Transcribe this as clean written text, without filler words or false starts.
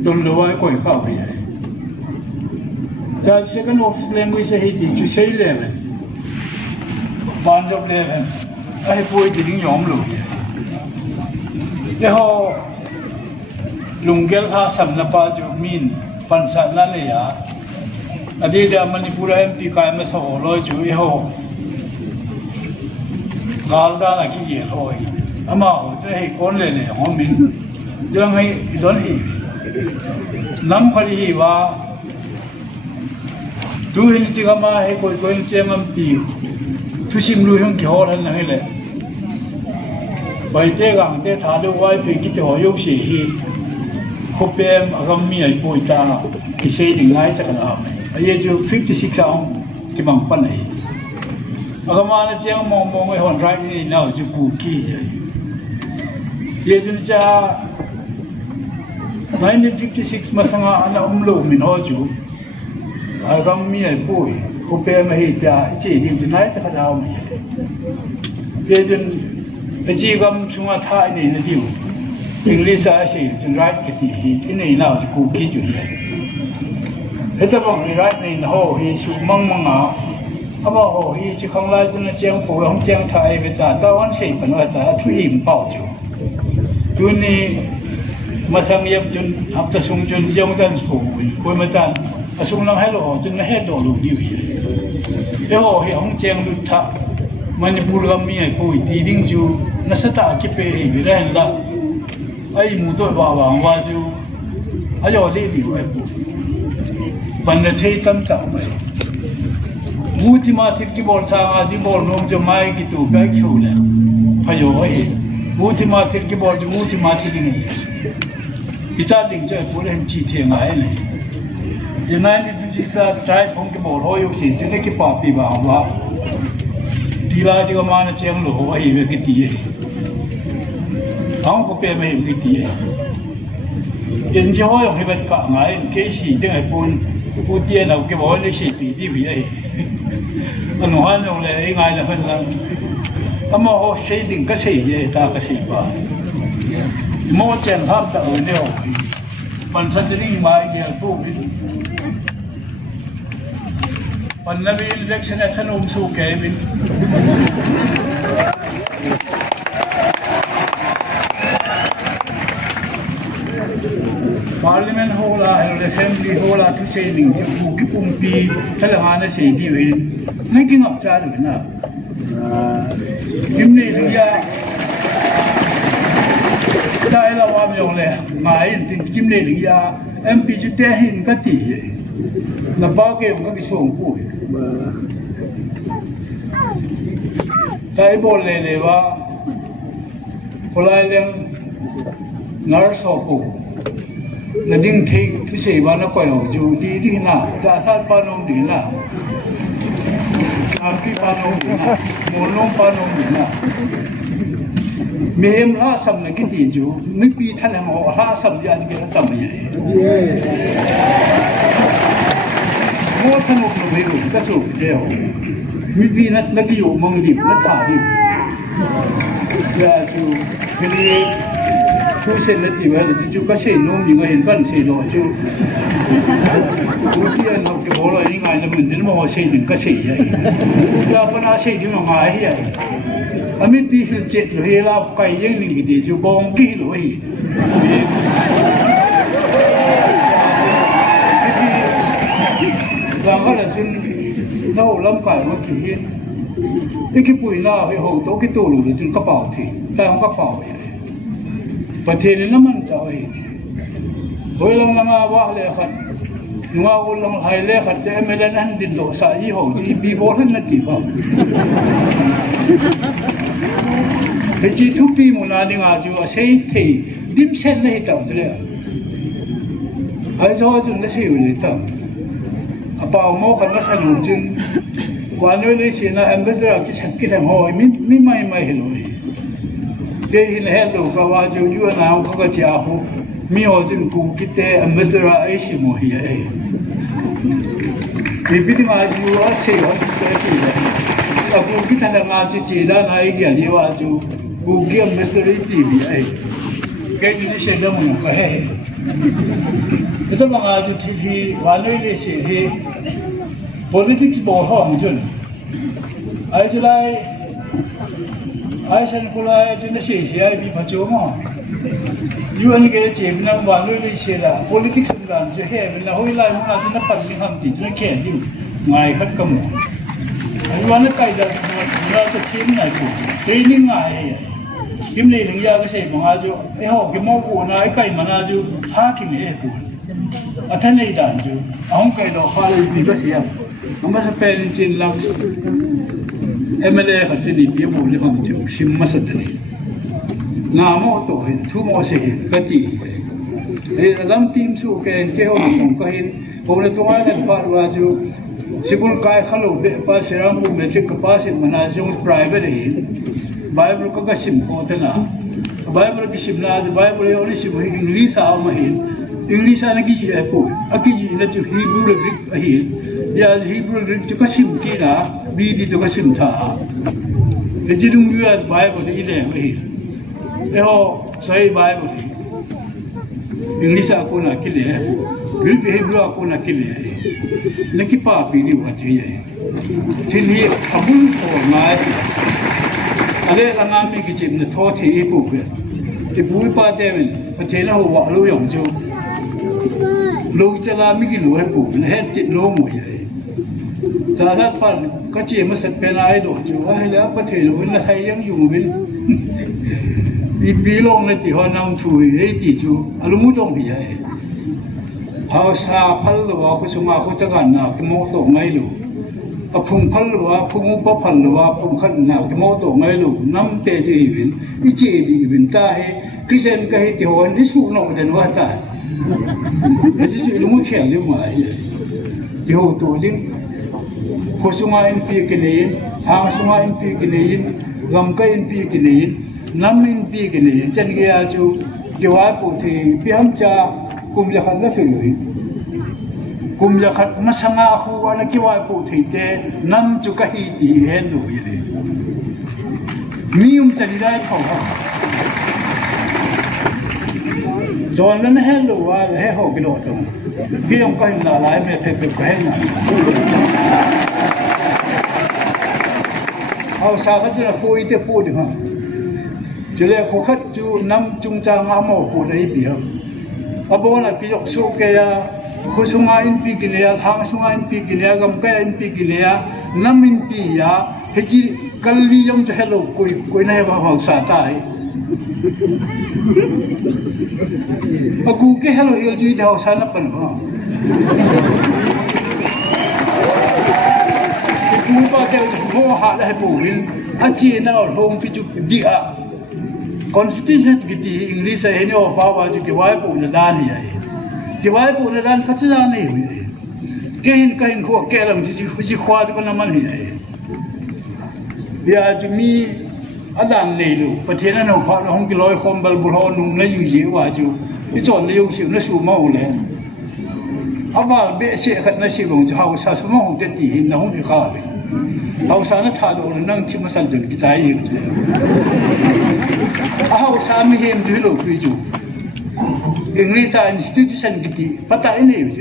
Don't know why quite copy. The second office language I hate to say 11. Band of 11. I put it in your look. The whole Lungel has some Napaju mean Pansanalea. I did a Manipura MP Kaimas or Lojo. Galda like he hoy. Amao, they only home in. Don't he? Nampari wa do anything ama he going German peel to sim Luhun Kihor and Hille. By Tegang, that had a wife, get or Yoshi, he Hopem, Agami, and Poita, he said in nights and army. I had you 56 hours, Timam Panay. Agamana Jam Mong on driving now to Kuki. Yet 1956 masanga ana umlo min hoju agam mi ai pui ko pe ma hi ta chi dim tonight ka daw mi ye jun ji gam chunga tha ni na diu english a shi jun right ki ti hi ni na ku ki ju ni eta bang ni right ni ho hi su mang manga aba ho hi chi khang lai jun cheng pu long cheng thai be ta ta wan sei pan wa ta thu im pao ju tu ni masang yep jun hap ta sung jun jong tan fu ko ma tan asung lang hello jun na he do lu di wi e ho hi hong cheng lu tha manipur gam mi ai pui ti ding ju na sa ta ki pe hi bi ran la ai mu to ba wa ju a yo le bi we pu pan na thei tam ta mai mu ti ma thik ki bol sa nga di bol nom jo mai ki tu ka khiu le pha yo hi mu ti ma thik ki bol ju mu ti ma thik ni Kita tinggal boleh citi yang lain ni. Jadi kita try pun kita boleh hoy sih, jadi kita papi bawa. Tila juga mana ceng lo hoy begitu ye. Ang kopi mai begitu ye. Jadi hoy yang hebat kak ngai, kesi dengan pun dia nak kita boleh sih di ye. Anuhan yang le ngai lah kan lah. Ama ho sih tinggal sih ye, tak kasih bah. Mau chen hap tak ada ni, pansan jadi mai dia tu. Pan nabi election akan umsu Kevin. Parliament hola, assembly hola tu sailing, tu kipumpi, Telangana say di win. Making up charge na. Gimni dia. Tại là làm nhiều lệ, ngài tin kim lệ lý à, em bị chút té hình cái tỷ, là bao cái các cái xuồng bụi. Tại bộ lệ lệ và, hôm nay lên nở sầu cụ, là đinh thị thứ gì mà nó quay đầu dù đi na, ra sát ba nông đi na, làm cái ba nông đi na, một nông ba nông đi na. Mềm lá sầm là cái gì chú, nước bi thanh là họ lá sầm ra cái lá sầm vậy. Mua thanh một loại đồ cái số đều, nước bi nó cái dụ mông điểm nó thả điểm. Là chú cái này chú xem là gì vậy? Chú có xem nôm những người hiện văn xem rồi chú. Chú kia nó cái bộ loại những ngày là mình đến mà họ xem những cái gì vậy? Là bên nào xem những ngày vậy? Ami pi chết rồi là cái gì những cái chú bong pi rồi. Làm cái là trên đâu lâm cải một cái hiện. Cái bụi nào cái hồ tố cái tủ là trên cái bảo thì, ta không có bảo vậy. Và thế nên nó mang trời. Với lòng làm apa lẽ khát, nhưng mà với lòng hay lẽ khát cho em lên ăn đến độ sa y hồ thì bị bỏ hết nó thì bao. Cái chỉ thu pi một là đi ngã chú xây thì đêm sen nó hết tao thế này. Ai cho chúng nó xây rồi tao. À bảo mô khăn nó thành một chân. Quan nơi này xin là em biết là cái thằng hỏi mi mai rồi. Cái hình hết rồi các bạn chú chú nào có cái chia hồ mi hỏi chân cụ cái té em biết là ai xin mua gì ấy. Vì biết ngã chú ở xây ở cái gì đấy. À cụ cái thằng ngã chỉ ra này cái gì vậy chú cụ kia em biết là cái gì ấy. Cái gì nó xây ra một cái itu mga ju thi wanoi le se he politics bo hong jun ai julai ai san kulai jun se se ai bi phacho mo yuan ge che na wanoi le se la politics dan je he na hoi lai mo na jun na pan ni ham ti jun ke ni ngai khat ka mo ai wan na kai da na to tim na ju training ngai kim nei ling ya ka se mo nga ju e ho ki mo ko na ai kai mana ju ha ki ne ko athan nei dan ju aung kai do ha le bi ba se ya amma sa pen chin lang MLA khat ni bi mo le hom ju sim ma sa de na mo to hin thu mo se ka ti e lam tim su ke en ke ho mo ka hin ko le to wa na pa wa ju sibul kai khalo be pa se ram bu metric ka se mana ju private hin Bible ko kasim ko tena Bible kisim na Bible yo ni sim English a ma hin English na ki ji po aki na ju Hebrew Greek a hin ya Hebrew Greek ju kasim ki na bi di ju kasim tha le ji dung yu as Bible ni le ma hin e ho sai Bible English a ko na ki le Greek Hebrew a ko na ki le ne ki pa pi ni wa ji ye tin hi abul ko mai ale langami ki chim na tho thi pu ke ti pui pa te men pa che na ho wa lo yong chu lo chala mi ki lo he pu na he ti lo mo ye ta sa pa ka chi ma sat pe na ai do chu a he la pa the lo na thai yang yu bin bi long na ti ho nam thu he ti chu alu mu dong bi ye ha sa phal lo wa khu chu ma khu cha gan na ki mo to ngai lo a phung phal wa phung pa phal wa phung khan na ke mo to ngai lu nam te ji bin I che di bin ta he christian ka he ti hon ni su no den wa ta ji ji lu mu khen lu ma hi ti ho to ding ko su ma in pi ke ne hang su ma in pi ke ne gam ka in pi ke ne nam in pi ke ne chen ge a chu ji wa pu thi pi ham cha kum ja khan na se lu kum ya khat masanga khu wa na ki wa pu thei te nam chu ka hi ti he lu yi de mi chani dai thau ha zon na he lu wa he ho ki do to ki yong ka na lai me the pe ka he na au sa khat na khu I te pu de ha je le khu khat chu nam chung cha nga mo pu dai bi ha abona pi yok su ke ya khu sunga in pi kinea hang sunga in pi kinea gam ka in pi kinea nam in pi ya he ji kalli yom to hello koi na ba ha sa tai aku ke hello il ji da sa na pan ha ku pa te ho ha la he pu win a chi na hong pi chu di a constitution ki ti english he ni o pa wa ju ki wa pu na da ni ai ki wai pu na dan phát ra này cái hình của cái làm gì khoa cho con làm ăn này giờ chúng mi anh làm này luôn,ประเทศนั้นเราเขาห้องกิโลคอมบัลบุหอนุ่งแล้วอยู่เยอะว่าจูที่จอดในยุคสิบนั่นสูงมากเลยเอาว่าเบสเสียขัดนั่นสิบองจะเอาซาสมองจะตีหินน้องที่ข้าเลยเอาซาหน้าทาโดนนั่งที่มาสั่นจนกิจใจอยู่เอาซาไม่เห็นด้วยลูกพี่จูEnglish institution gitu, patah ini.